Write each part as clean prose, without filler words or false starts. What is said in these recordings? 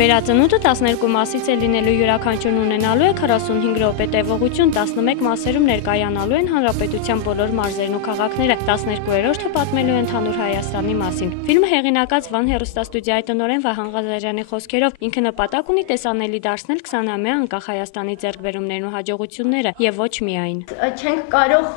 Վերածնունդը 12 մասից է լինելու, յուրաքանչյուրն ունենալու է 45 րոպե տևողություն, 11 մասերում ներկայանալու են հանրապետության բոլոր մարզերն ու քաղաքները, 12-րդը պատմելու է ընդհանուր Հայաստանի մասին։ Ֆիլմը հեղինակած Վան հեռուստաստուդիայի տնօրեն Վահան Ղազարյանի խոսքերով ինքը նպատակ ունի տեսանելի դարձնել 20-ամյա անկախ Հայաստանի ձեռքբերումներն ու հաջողությունները եւ ոչ միայն։ Չենք կարող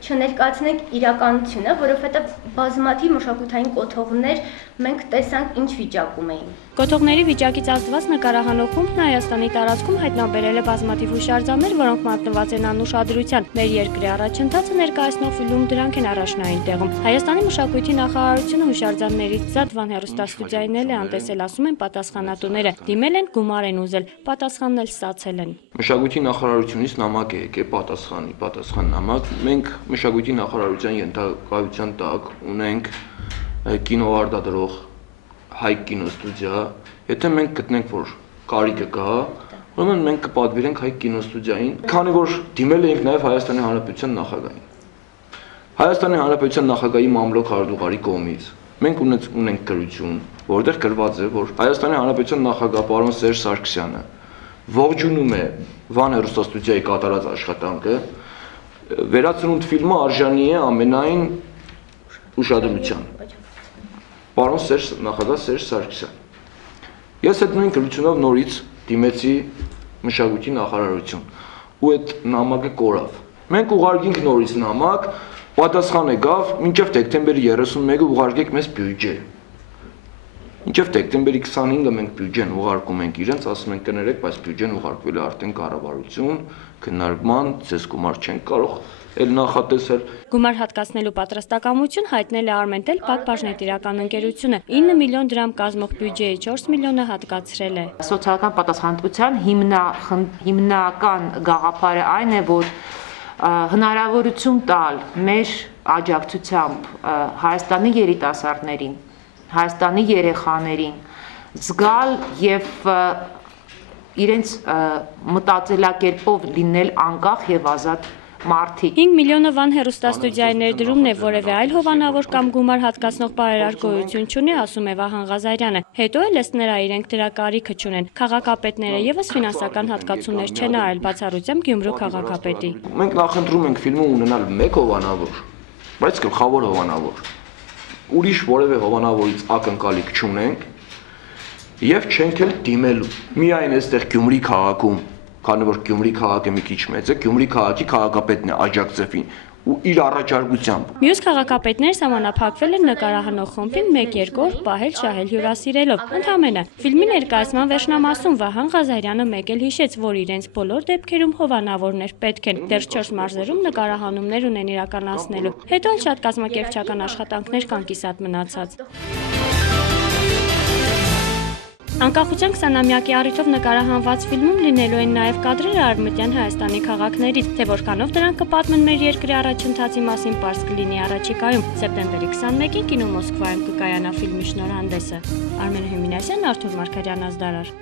չներկայացնել իրականությունը, որովհետեւ բազմաթիվ մշակութային կոթողներ մենք տեսանք ինչ վիճակում էին։ Կոթողների վիճակից ազդված նկարահանող խումբն Հայաստանի տարածքում հայտնաբերել է բազմաթիվ հուշարձաններ, որոնք մատնված են անուշադրության։ Մեր երկրի առաջընթացը ներկայացնող ֆիլմում դրանք են առաջնային տեղում։ Հայաստանի մշակույթի նախարարությունը հուշարձաններից զատ Վան հեռուստաստուդիային էլ է անտեսել, ասում են պատասխանատուները։ Դիմել են, գումար են ուզել, պատասխանն էլ ստացել են։ Մշակույթի նախարարությունից նամակ է եկել պատասխան նամակ։ Մենք մշակույթի նախարարության ենթակայության տակ ունենք կինոարտադրող Հայք կինոստուդիա, եթե մենք գտնենք, որ կարիքը կա, ուրեմն մենք կպատվիրենք Հայք կինոստուդիային, քանի որ դիմել էինք նաև Հայաստանի Հանրապետության նախագահին։ Հայաստանի Հանրապետության նախագահի մամլոք հարդուղարի կողմից մենք ունենք գրություն, որտեղ գրված է, որ Հայաստանի Հանրապետության նախագահ պարոն Սերժ Սարգսյանը ողջունում է Վան հեռուստաստուդիայի կատարած աշխատանքը, Վերածնունդ ֆիլմը արժանի է ամենայն ուշադրության։ Պարոն նախագահ Սերժ Սարգսյան։ Ես այդ նույն գրությունով նորից դիմեցի մշակույթի նախարարություն ու այդ նամակը կորավ։ Մենք ուղարկինք նորից նամակ, պատասխանը գավ, մինչև դեկտեմբերի 31-ը ուղարկեք մեզ բյուջե։ Մինչև դեկտեմբերի 25-ը մենք բյուջեն ուղարկում ենք իրենց, ասում ենք կներեք, բայց բյուջեն ուղարկվել է արդեն կառավարություն, քննարկման, ձեզ գումար չենք կարող էլ նախատեսել։ Գումար հատկացնելու պատրաստակամություն հայտնել է Արմենտել Պակ բաժնետիրական ընկերությունը, 9 միլիոն դրամ կազմող բյուջեի 4 միլիոնը հատկացրել է։ Սոցիալական պատասխանատվության հիմնական գաղափարը այն է, որ հնարավորություն տալ մեր աջակցությամբ Հայաստանի երիտասարդներին, Հայաստանի երեխաներին զգալ եւ իրենց մտածելակերպով լինել անկախ եւ ազատ մարդիկ։ 5 միլիոնը Վան հեռուստաստուդիայի ներդրումն է, որևէ այլ հովանավոր կամ գումար հատկացնող բարերար գոյություն չունի, ասում է Վահան Ղազարյանը։ Հետո էլ ըստ նրա իրենք դրա կարիքը չունեն։ Քաղաքապետները եւս ֆինանսական հատկացումներ չեն արել, բացառությամբ Գյումրու քաղաքապետի։ Մենք նախընտրում ենք ֆիլմում ունենալ մեկ հովանավոր, բայց գլխավոր հովանավոր։ Ուրիշ որևէ հովանավորից ակնկալիք չունենք եւ չենք էլ դիմելու։ Միայն այստեղ Գյումրի քաղաքում, քանի որ Գյումրի քաղաքը մի քիչ մեծ է, Գյումրի քաղաքի քաղաքապետն է աջակցել ու իր առաջարկությամբ։ Մյուս քաղաքապետները սահմանափակվել են նկարահանող խումբին 1-2 օր պահել շահել հյուրասիրելով։ Ընդամենը ֆիլմի ներկայացման վերջնամասում Վահան Ղազարյանը մեկ էլ հիշեց, որ իրենց բոլոր դեպքերում հովանավորներ պետք են։ Դեռ 4 մարզերում նկարահանումներ ունեն իրականացնելու։ Հետո էլ շատ կազմակերպչական աշխատանքներ կան կիսատ մնացած։ Անկախության 20-ամյակի առիթով նկարահանված ֆիլմում լինելու են նաև կադրեր արևմտյան Հայաստանի քաղաքներից, թե որքանով դրանք կպատմեն մեր երկրի առաջընթացի մասին պարզ կլինի առաջիկայում։ Սեպտեմբերի 21-ին կինո Մոսկվայում կկայանա ֆիլմի շնորհանդեսը։ Արմեն Հյումինասյան, Արթուր Մարգարյան, Ազդարար։